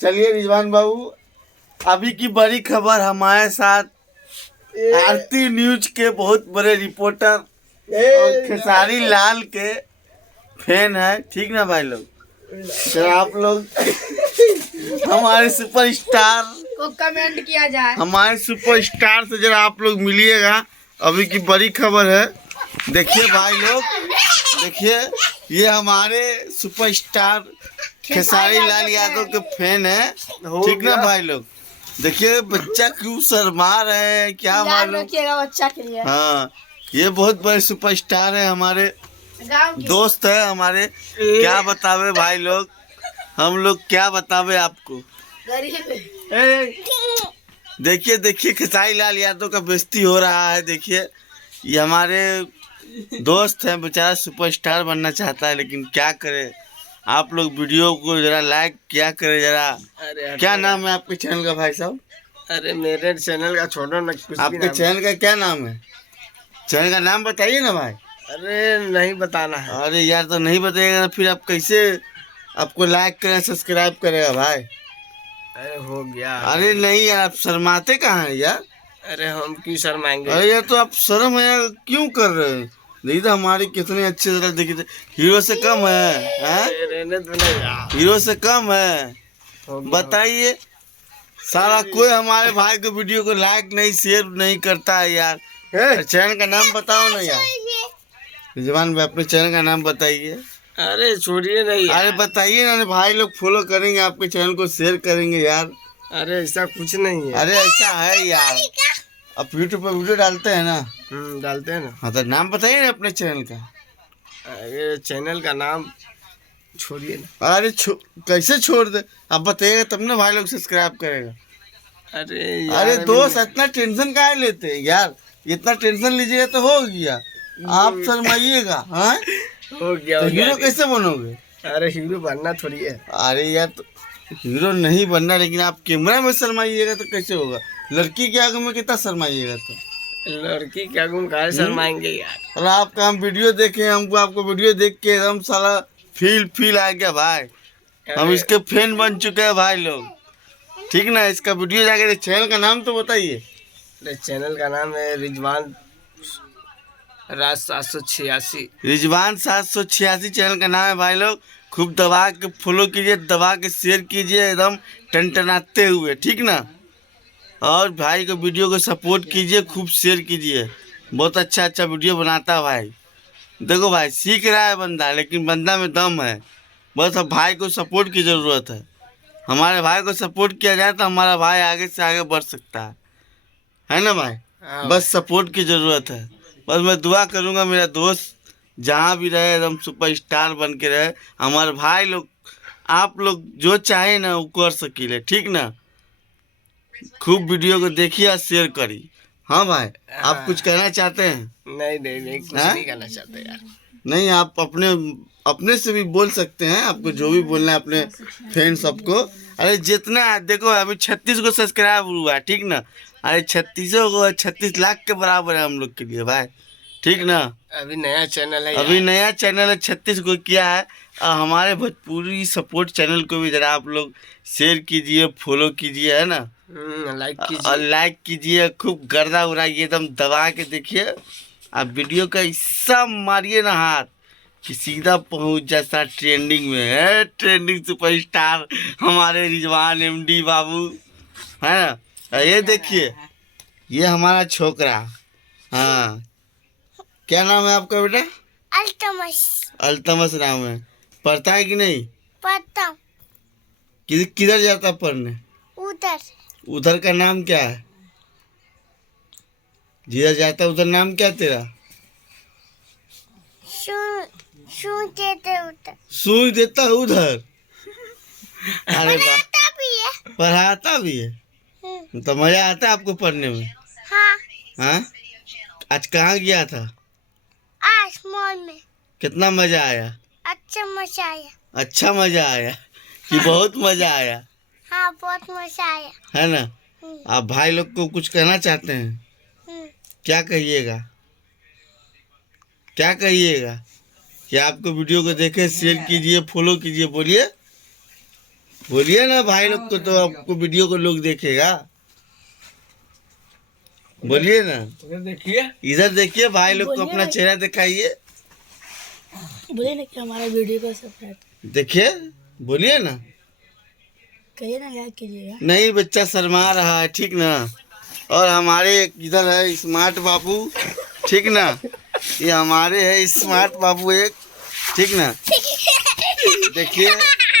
चलिए रिजवान बाबू, अभी की बड़ी खबर हमारे साथ आरती न्यूज के बहुत बड़े रिपोर्टर और खेसारी लाल के फैन है, ठीक ना भाई लोग। तो आप लोग हमारे सुपरस्टार को कमेंट किया जाए, हमारे सुपरस्टार से जरा आप लोग मिलिएगा। अभी की बड़ी खबर है, देखिए भाई लोग, देखिए ये हमारे सुपरस्टार खेसारी लाल यादव के फैन है, ठीक ना भाई लोग। देखिए बच्चा क्यों शर्मा रहे हैं, क्या याद मालूम। रखिएगा बच्चा के लिए। हाँ, ये बहुत बड़े सुपरस्टार है, हमारे गाँव की दोस्त है हमारे। क्या बतावे भाई लोग, हम लोग क्या बतावे आपको। गरीब देखिए देखिए खेसारी लाल यादव का बेइज्जती हो रहा है। देखिए ये हमारे दोस्त हैं, बेचारा सुपरस्टार बनना चाहता है, लेकिन क्या करे। आप लोग वीडियो को जरा लाइक क्या करे जरा। अरे क्या नाम है आपके चैनल का भाई साहब? अरे मेरे चैनल का छोड़ो ना, कुछ भी आपके नाम। चैनल का क्या नाम है? चैनल का नाम बताइए ना भाई। अरे नहीं बताना है। अरे यार, तो नहीं बताइएगा फिर आप कैसे आपको लाइक करें सब्सक्राइब करेगा भाई। अरे हो गया। अरे नहीं यार, आप शर्माते कहाँ हैं यार। अरे हम क्यों शर्माएंगे। अरे यार, तो आप शर्म है यार, क्यों कर रहे हैं। देखिए तो हमारे कितने अच्छे तरह देखिए, हीरो से कम है, हैं? अरे रहने दो ना यार। हीरो से कम है। हो गया। बताइए, सारा कोई हमारे भाई के वीडियो को लाइक नहीं शेयर नहीं करता है यार। चैनल का नाम बताओ ना यार। रिजवान भाई, अपने चैनल का नाम बताइए। अरे छोड़िए नहीं यार। अरे बताइए ना, भाई लोग फॉलो करेंगे आपके चैनल को, शेयर करेंगे यार। अरे ऐसा कुछ नहीं है। अरे ऐसा है यार, आप यूट्यूब पर वीडियो डालते हैं ना। डालते हैं ना। हाँ तो नाम बताइए ना अपने चैनल का। अरे चैनल का नाम छोड़िए ना। अरे कैसे छोड़ दे, आप बताइएगा तब ना भाई लोग सब्सक्राइब करेगा। अरे यार अरे अभी दोस्त, इतना टेंशन काहे लेते हैं यार। इतना टेंशन लीजिएगा तो हो गया, आप शर्माइएगा। हाँ, हो गया तो हो गया। हीरो कैसे बनोगे। अरे हीरो बनना थोड़ी है। अरे यार, तो हीरो नहीं बनना, लेकिन आप कैमरा में शर्माइएगा तो कैसे होगा। लड़की के आगे में कितना शर्माइएगा तो। लड़की क्या गुम काहे शर्माएंगे यार। और आपका हम वीडियो देखे, हमको आपको वीडियो देख के एकदम साला फील आ गया भाई। हम अरे इसके फैन बन चुके हैं भाई लोग, ठीक ना। इसका वीडियो जाके चैनल का नाम तो बताइए। चैनल का नाम है रिजवान राज 786। रिजवान 786 चैनल का नाम है भाई लोग। खूब दबा के फॉलो कीजिए, दबा के शेयर कीजिए, एकदम टनटनाते हुए, ठीक ना। और भाई को वीडियो को सपोर्ट कीजिए, खूब शेयर कीजिए। बहुत अच्छा अच्छा वीडियो बनाता है भाई। देखो भाई, सीख रहा है बंदा, लेकिन बंदा में दम है। बस अब भाई को सपोर्ट की ज़रूरत है। हमारे भाई को सपोर्ट किया जाए तो हमारा भाई आगे से आगे बढ़ सकता है ना भाई। हाँ। बस सपोर्ट की ज़रूरत है। बस मैं दुआ करूँगा मेरा दोस्त जहाँ भी रहे एकदम सुपरस्टार बन के रहे। हमारे भाई लोग, आप लोग जो चाहे ना वो कर सकीले, ठीक ना। खूब वीडियो को देखिए और शेयर करिए। हाँ भाई, आप कुछ कहना चाहते हैं? नहीं नहीं नहीं, कुछ हाँ? नहीं करना चाहते यार। नहीं, आप अपने अपने से भी बोल सकते हैं, आपको जो भी बोलना है अपने फ्रेंड सबको। अरे जितना देखो, अभी 36 को सब्सक्राइब हुआ, ठीक ना। अरे 36 लाख के बराबर है हम लोग के लिए भाई, ठीक ना। अभी नया चैनल है अभी यार। नया चैनल है, 36 को किया है। और हमारे भोजपुरी सपोर्ट चैनल को भी जरा आप लोग शेयर कीजिए, फॉलो कीजिए, है ना। लाइक और कीजिए। लाइक कीजिए, खूब गर्दा उड़ाइए, एकदम दबा के देखिए। आप वीडियो का हिस्सा मारिए ना हाथ कि सीधा पहुंच जैसा ट्रेंडिंग में है। ट्रेंडिंग सुपरस्टार हमारे रिजवान एमडी बाबू, है ना। और ये देखिए, ये हमारा छोकरा। हाँ, क्या नाम है आपका बेटा? अल्तमश अल्तमस नाम है। पढ़ता है कि नहीं? पता किधर जाता है पढ़ने? उधर उधर का नाम क्या है? जिधर जाता उधर नाम क्या तेरा? सुन देते उधर सुई देता है उधर। अरे वाह, पता भी है। पढ़ाता भी है। तो मजा आता है आपको पढ़ने में? हाँ, हाँ, आज कहाँ गया था? आज मॉल में कितना मजा आया? अच्छा मजा आया। अच्छा मजा आया कि बहुत मजा आया, हाँ, बहुत मजा आया। है ना। आप भाई लोग को कुछ कहना चाहते हैं? हम्म, क्या कहिएगा, क्या कहिएगा? कि आपको वीडियो को देखे, शेयर कीजिए, फॉलो कीजिए, बोलिए। बोलिए ना भाई लोग को, तो आपको वीडियो को लोग देखेगा। बोलिए ना, देखिए इधर देखिए, भाई लोग को अपना चेहरा दिखाइए। बोलिए ना कि हमारा वीडियो को सब्सक्राइब देखिए, बोलिए ना। कहिए ना, लाइक कीजिएगा। नहीं, बच्चा शर्मा रहा है, ठीक ना। और हमारे इधर है स्मार्ट बाबू, ठीक ना। ये हमारे है स्मार्ट बाबू एक, ठीक ना। देखिए